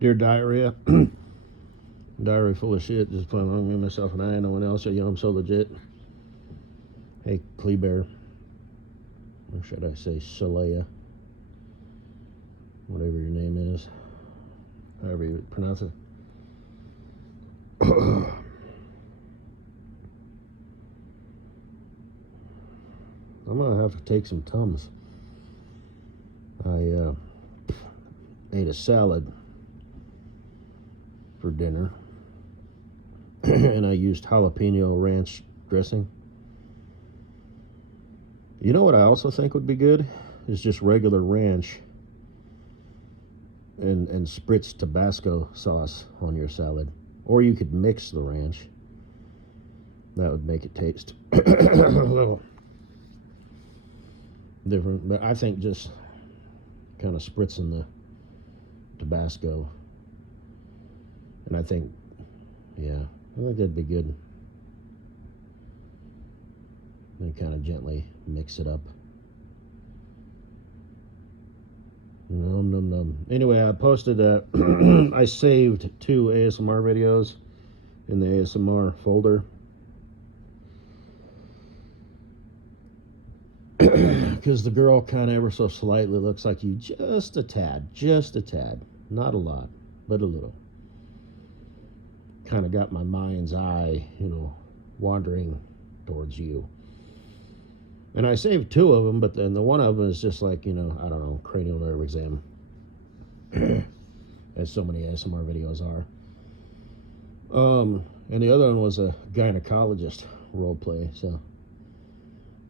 Dear diarrhea. Diary full of shit. Just playing along with myself and I. No one else. I'm so legit. Hey, Kleber. Or should I say Shalea? Whatever your name is. However you pronounce it. I'm gonna have to take some Tums. I ate a salad for dinner. And I used jalapeno ranch dressing. You know what I also think would be good? Is just regular ranch and spritz Tabasco sauce on your salad. Or you could mix the ranch. That would make it taste a little different. But I think just kind of spritzing the Tabasco. And I think, yeah, I think that'd be good. And kind of gently mix it up. Num num num. Anyway, I posted I saved 2 ASMR videos in the ASMR folder. Because the girl kind of ever so slightly looks like you, just a tad. Not a lot, but a little. Kind of got my mind's eye, wandering towards you. And I saved 2 of them, but then the one of them is just like, I don't know, cranial nerve exam. As so many ASMR videos are. And the other one was a gynecologist role play, so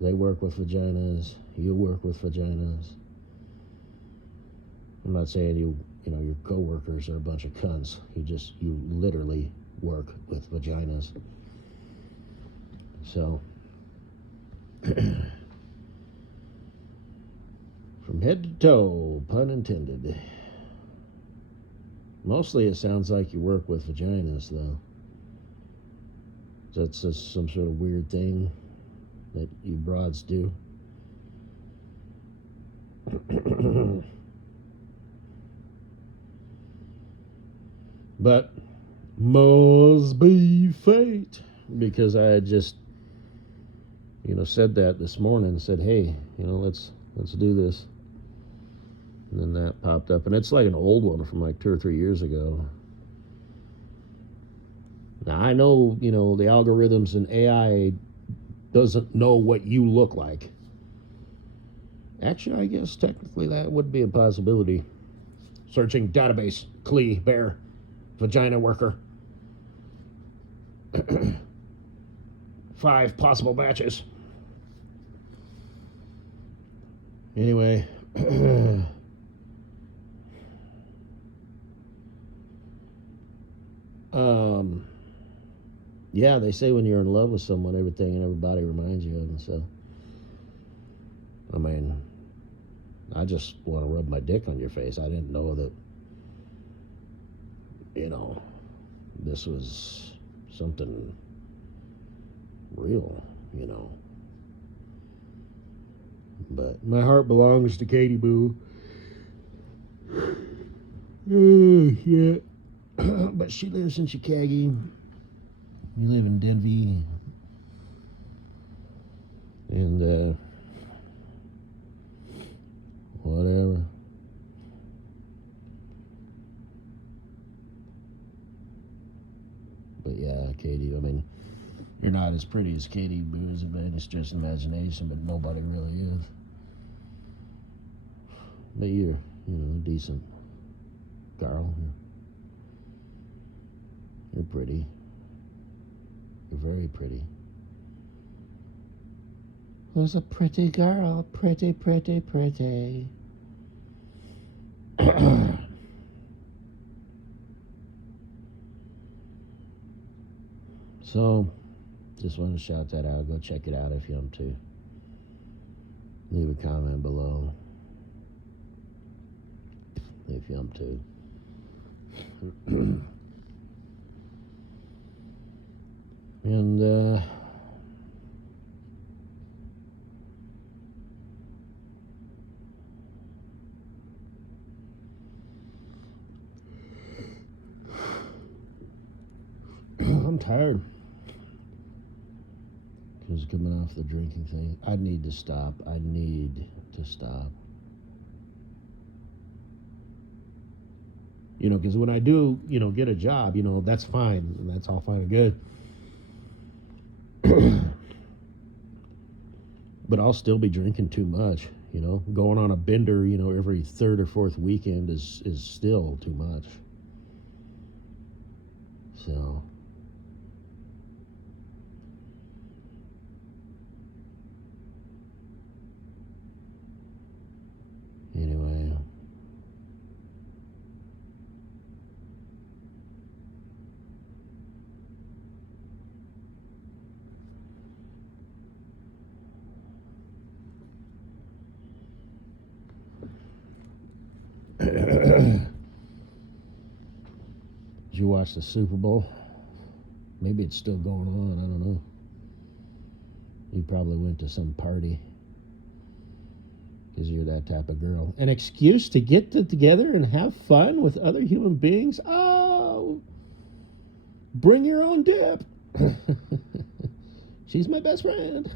they work with vaginas, you work with vaginas. I'm not saying your coworkers are a bunch of cunts. You literally work with vaginas. So from head to toe, pun intended. Mostly it sounds like you work with vaginas, though. That's just some sort of weird thing that you broads do. But must be fate, because I had just said that this morning. Said, hey, let's do this. And then that popped up, and it's like an old one from like 2 or 3 years ago. Now I know the algorithms and AI doesn't know what you look like. Actually, I guess technically that would be a possibility. Searching database, Kleber, vagina worker. 5 possible matches. Anyway. Yeah, they say when you're in love with someone, everything and everybody reminds you of them. So, I mean, I just want to rub my dick on your face. I didn't know that, this was something real, But my heart belongs to Katie Boo. Yeah. But she lives in Chicago. You live in Denver. And, whatever. But yeah, Katie, I mean, you're not as pretty as Katie Boo is, but it's just imagination, but nobody really is. But you're, a decent girl. You're pretty. You're very pretty. Who's a pretty girl? Pretty, pretty, pretty. So, just wanted to shout that out. Go check it out if you want to. Leave a comment below if you want to. And, tired. Because coming off the drinking thing, I need to stop. I need to stop. You know, because when I do, you know, get a job, you know, that's fine. And that's all fine and good. But I'll still be drinking too much, you know. Going on a bender, you know, every third or fourth weekend is still too much. So anyway, did you watch the Super Bowl? Maybe it's still going on. I don't know. You probably went to some party because you're that type of girl. An excuse to get together and have fun with other human beings? Oh, bring your own dip. She's my best friend.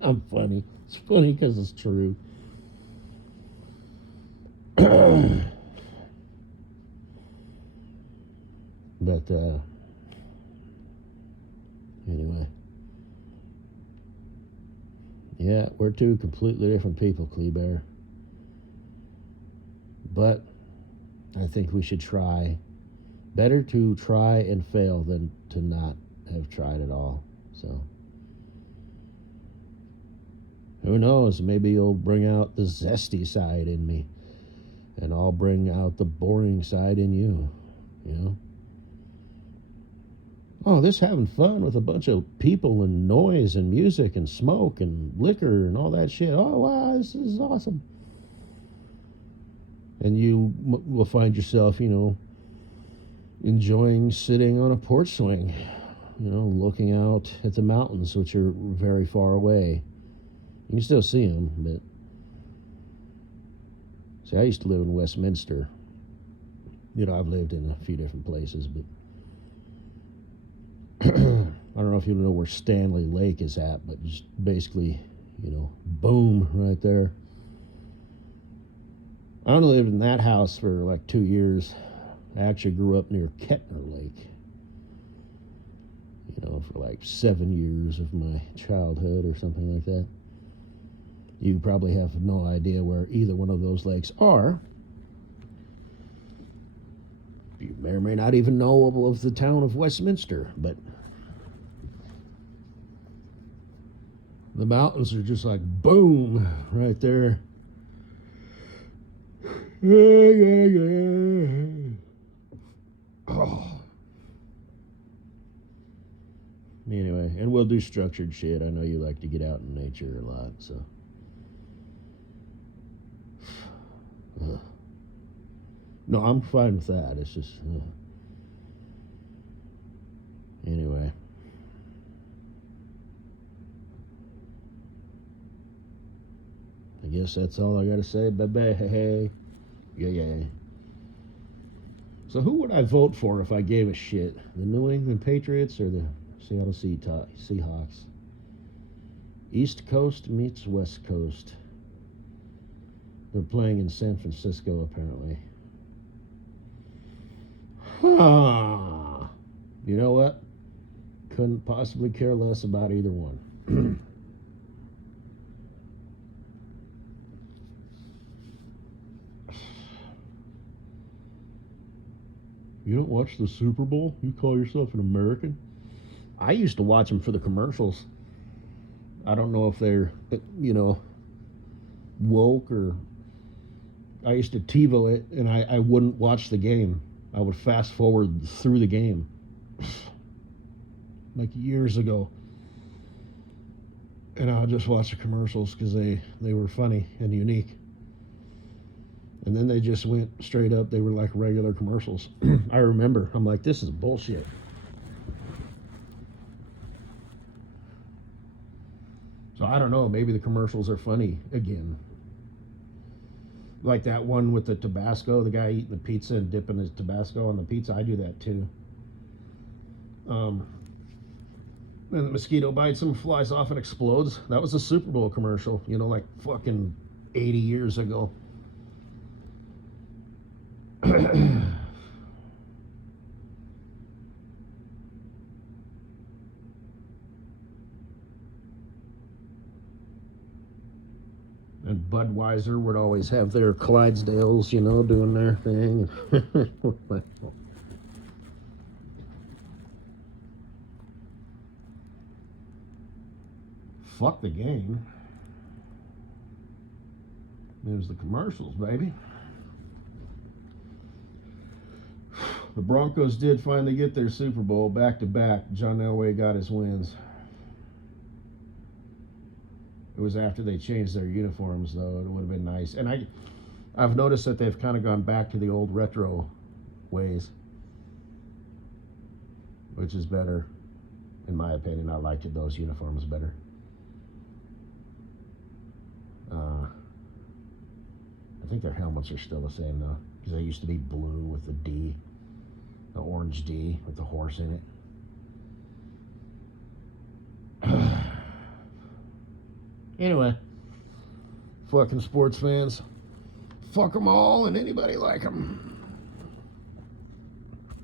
I'm funny. It's funny because it's true. But anyway, yeah, we're two completely different people, Kleber. But I think we should try. Better to try and fail than to not have tried at all. So who knows? Maybe you'll bring out the zesty side in me, and I'll bring out the boring side in you. You know. Oh, this having fun with a bunch of people and noise and music and smoke and liquor and all that shit. Oh, wow, this is awesome. And you will find yourself, you know, enjoying sitting on a porch swing, you know, looking out at the mountains, which are very far away. You can still see them, but... See, I used to live in Westminster. You know, I've lived in a few different places, but... I don't know if you know where Stanley Lake is at, but just basically, you know, boom, right there. I only lived in that house for like 2 years. I actually grew up near Kettner Lake, you know, for like 7 years of my childhood or something like that. You probably have no idea where either one of those lakes are. You may or may not even know of the town of Westminster, but the mountains are just like boom right there. Oh. Anyway, and we'll do structured shit. I know you like to get out in nature a lot, so. No, I'm fine with that. It's just... Anyway. I guess that's all I got to say. Bye-bye. Hey. Yeah. So who would I vote for if I gave a shit? The New England Patriots or the Seattle Seahawks? East Coast meets West Coast. They're playing in San Francisco, apparently. You know what? Couldn't possibly care less about either one. You don't watch the Super Bowl? You call yourself an American? I used to watch them for the commercials. I don't know if they're, you know, woke or... I used to TiVo it, and I wouldn't watch the game. I would fast forward through the game. Like years ago. And I would just watch the commercials because they were funny and unique. And then they just went straight up. They were like regular commercials. I remember. I'm like, this is bullshit. So I don't know. Maybe the commercials are funny again. Like that one with the Tabasco, the guy eating the pizza and dipping his Tabasco on the pizza. I do that too. And the mosquito bites him, flies off, and explodes. That was a Super Bowl commercial, like fucking 80 years ago. And Budweiser would always have their Clydesdales, doing their thing. Fuck the game. There's the commercials, baby. The Broncos did finally get their Super Bowl back to back. John Elway got his wins. It was after they changed their uniforms, though. It would have been nice. And I've noticed that they've kind of gone back to the old retro ways, which is better, in my opinion. I liked those uniforms better. I think their helmets are still the same, though, because they used to be blue with the D, the orange D with the horse in it. Anyway, fucking sports fans, fuck them all and anybody like them.